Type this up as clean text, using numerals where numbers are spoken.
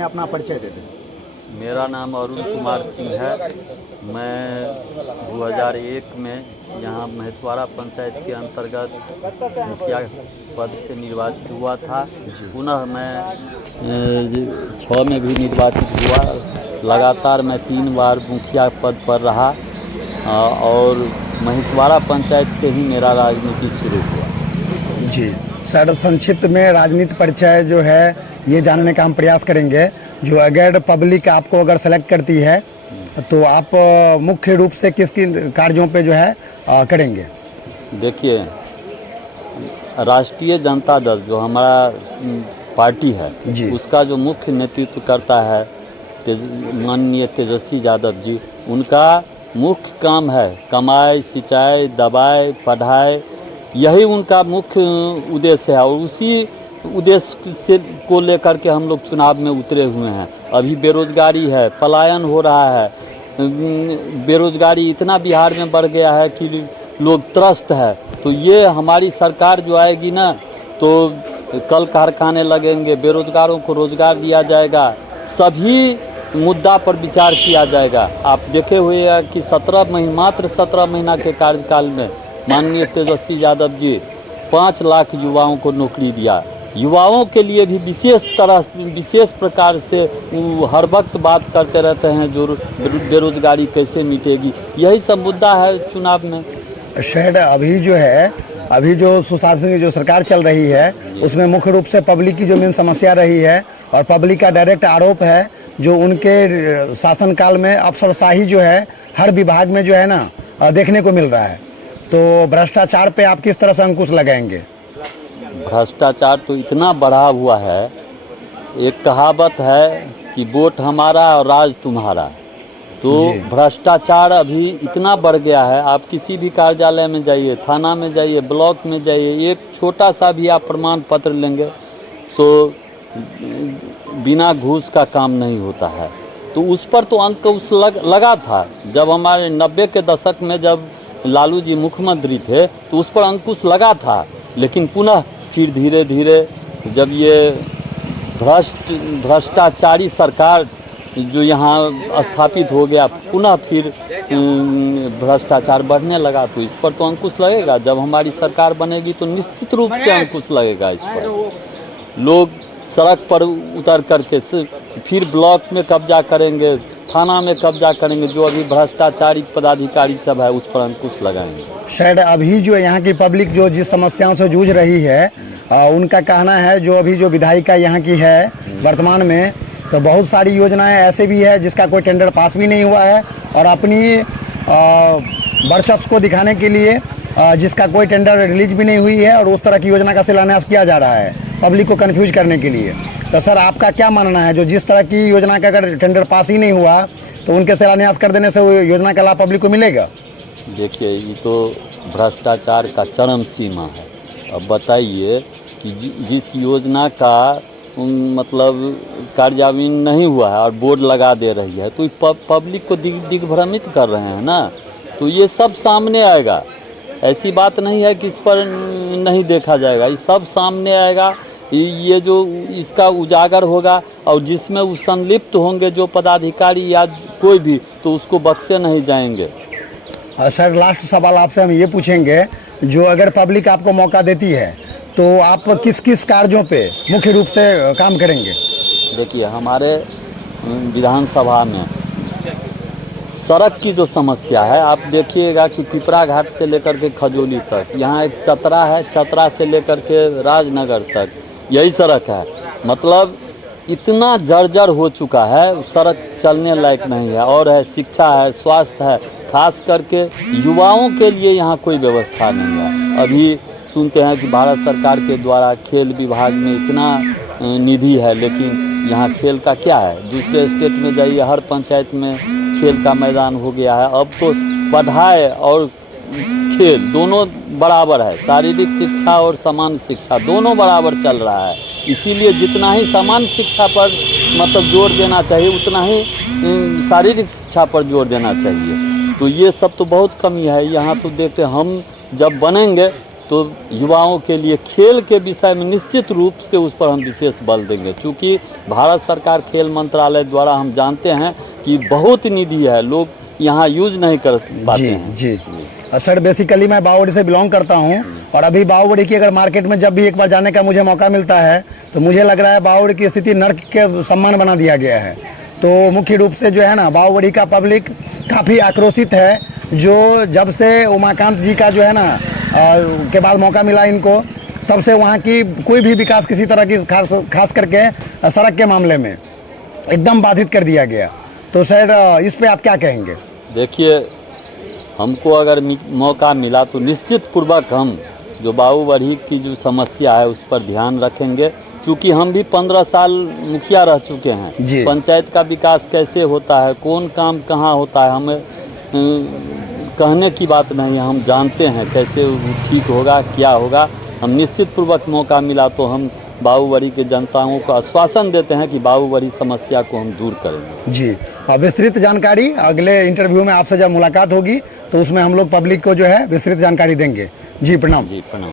में अपना परिचय दे दें। मेरा नाम अरुण कुमार सिंह है। मैं 2001 में यहाँ महेशवाड़ा पंचायत के अंतर्गत मुखिया पद से निर्वाचित हुआ था। पुनः मैं 6 में भी निर्वाचित हुआ। लगातार मैं 3 बार मुखिया पद पर रहा और महेशवाड़ा पंचायत से ही मेरा राजनीति शुरू हुआ। जी सर, संक्षिप्त में राजनीति परिचय जो है ये जानने का हम प्रयास करेंगे। जो अगर पब्लिक आपको अगर सेलेक्ट करती है तो आप मुख्य रूप से किस किन कार्यों पे जो है करेंगे? देखिए, राष्ट्रीय जनता दल जो हमारा पार्टी है उसका जो मुख्य नेतृत्व करता है माननीय तेजस्वी यादव जी, उनका मुख्य काम है कमाई, सिंचाई, दवाई, पढ़ाई, यही उनका मुख्य उद्देश्य है और उसी उद्देश्य से को लेकर के हम लोग चुनाव में उतरे हुए हैं। अभी बेरोजगारी है, पलायन हो रहा है, बेरोजगारी इतना बिहार में बढ़ गया है कि लोग त्रस्त है। तो ये हमारी सरकार जो आएगी ना तो कल कारखाने लगेंगे, बेरोजगारों को रोजगार दिया जाएगा, सभी मुद्दा पर विचार किया जाएगा। आप देखे हुए हैं कि मात्र 17 महीना के कार्यकाल में माननीय तेजस्वी यादव जी 5 लाख युवाओं को नौकरी दिया। युवाओं के लिए भी विशेष प्रकार से हर वक्त बात करते रहते हैं जो बेरोजगारी कैसे मिटेगी, यही सब मुद्दा है चुनाव में। शायद अभी जो सुशासन की जो सरकार चल रही है उसमें मुख्य रूप से पब्लिक की जो मेन समस्या रही है और पब्लिक का डायरेक्ट आरोप है जो उनके शासनकाल में अफसरशाही जो है हर विभाग में जो है ना देखने को मिल रहा है। तो भ्रष्टाचार पे आप किस तरह से अंकुश लगाएंगे? भ्रष्टाचार तो इतना बढ़ा हुआ है, एक कहावत है कि वोट हमारा और राज तुम्हारा। तो भ्रष्टाचार अभी इतना बढ़ गया है, आप किसी भी कार्यालय में जाइए, थाना में जाइए, ब्लॉक में जाइए, एक छोटा सा भी आप प्रमाण पत्र लेंगे तो बिना घूस का काम नहीं होता है। तो उस पर तो अंकुश लगा था जब हमारे 90 के दशक में जब लालू जी मुख्यमंत्री थे तो उस पर अंकुश लगा था, लेकिन पुनः फिर धीरे धीरे जब ये भ्रष्टाचारी सरकार जो यहाँ स्थापित हो गया, पुनः फिर भ्रष्टाचार बढ़ने लगा। तो इस पर तो अंकुश लगेगा, जब हमारी सरकार बनेगी तो निश्चित रूप से अंकुश लगेगा इस पर। लोग सड़क पर उतर करके फिर ब्लॉक में कब्जा करेंगे, थाना में कब्जा करेंगे, जो अभी भ्रष्टाचारी पदाधिकारी सब है उस पर अंकुश लगाएंगे। शायद अभी जो यहाँ की पब्लिक जो जिस समस्याओं से जूझ रही है उनका कहना है जो अभी जो विधायिका यहाँ की है वर्तमान में, तो बहुत सारी योजनाएं ऐसे भी है जिसका कोई टेंडर पास भी नहीं हुआ है और अपनी वर्चस्व को दिखाने के लिए जिसका कोई टेंडर रिलीज भी नहीं हुई है और उस तरह की योजना का शिलान्यास किया जा रहा है पब्लिक को कंफ्यूज करने के लिए। तो सर आपका क्या मानना है, जो जिस तरह की योजना का अगर टेंडर पास ही नहीं हुआ तो उनके शिलान्यास कर देने से वो योजना का लाभ पब्लिक को मिलेगा? देखिए, ये तो भ्रष्टाचार का चरम सीमा है। अब बताइए कि जिस योजना का मतलब कार्यान्वयन नहीं हुआ है और बोर्ड लगा दे रही है तो पब्लिक को दिग्भ्रमित कर रहे हैं ना। तो ये सब सामने आएगा, ऐसी बात नहीं है कि इस पर नहीं देखा जाएगा, ये सब सामने आएगा। ये जो इसका उजागर होगा और जिसमें वो संलिप्त होंगे जो पदाधिकारी या कोई भी, तो उसको बख्शे नहीं जाएंगे। सर लास्ट सवाल आपसे हम ये पूछेंगे, जो अगर पब्लिक आपको मौका देती है तो आप किस किस कार्यों पे मुख्य रूप से काम करेंगे? देखिए, हमारे विधानसभा में सड़क की जो समस्या है, आप देखिएगा कि पिपरा घाट से लेकर के खजोली तक, यहाँ एक चतरा है, चतरा से लेकर के राजनगर तक यही सड़क है। मतलब इतना जर्जर हो चुका है, सड़क चलने लायक नहीं है। और है शिक्षा है, स्वास्थ्य है, खास करके युवाओं के लिए यहाँ कोई व्यवस्था नहीं है। अभी सुनते हैं कि भारत सरकार के द्वारा खेल विभाग में इतना निधि है, लेकिन यहाँ खेल का क्या है? दूसरे स्टेट में जाइए, हर पंचायत में खेल का मैदान हो गया है। अब तो पढ़ाई और खेल दोनों बराबर है, शारीरिक शिक्षा और समान शिक्षा दोनों बराबर चल रहा है। इसीलिए जितना ही समान शिक्षा पर मतलब जोर देना चाहिए उतना ही शारीरिक शिक्षा पर जोर देना चाहिए। तो ये सब तो बहुत कमी है यहाँ। तो देखते हम जब बनेंगे तो युवाओं के लिए खेल के विषय में निश्चित रूप से उस पर हम विशेष बल देंगे, क्योंकि भारत सरकार खेल मंत्रालय द्वारा हम जानते हैं कि बहुत निधि है, लोग यहाँ यूज नहीं कर पाते हैं। जी सर, बेसिकली मैं बावड़ी से बिलोंग करता हूँ और अभी बावड़ी की अगर मार्केट में जब भी एक बार जाने का मुझे मौका मिलता है तो मुझे लग रहा है बावड़ी की स्थिति नर्क के सम्मान बना दिया गया है। तो मुख्य रूप से जो है ना, बावड़ी का पब्लिक काफ़ी आक्रोशित है, जो जब से उमाकांत जी का जो है ना के बाद मौका मिला इनको, तब से वहाँ की कोई भी विकास किसी तरह की खास करके सड़क के मामले में एकदम बाधित कर दिया गया। तो सर इस पे आप क्या कहेंगे? देखिए, हमको अगर मौका मिला तो निश्चित पूर्वक हम जो बाबूबढ़ी की जो समस्या है उस पर ध्यान रखेंगे, क्योंकि हम भी 15 साल मुखिया रह चुके हैं। पंचायत का विकास कैसे होता है, कौन काम कहाँ होता है, हमें कहने की बात नहीं है, हम जानते हैं कैसे ठीक होगा, क्या होगा। हम निश्चित पूर्वक मौका मिला तो हम बाबूबढ़ी के जनताओं को आश्वासन देते हैं कि बाबूबढ़ी समस्या को हम दूर करेंगे। जी, विस्तृत जानकारी अगले इंटरव्यू में आपसे जब मुलाकात होगी तो उसमें हम लोग पब्लिक को जो है विस्तृत जानकारी देंगे। जी प्रणाम। जी प्रणाम।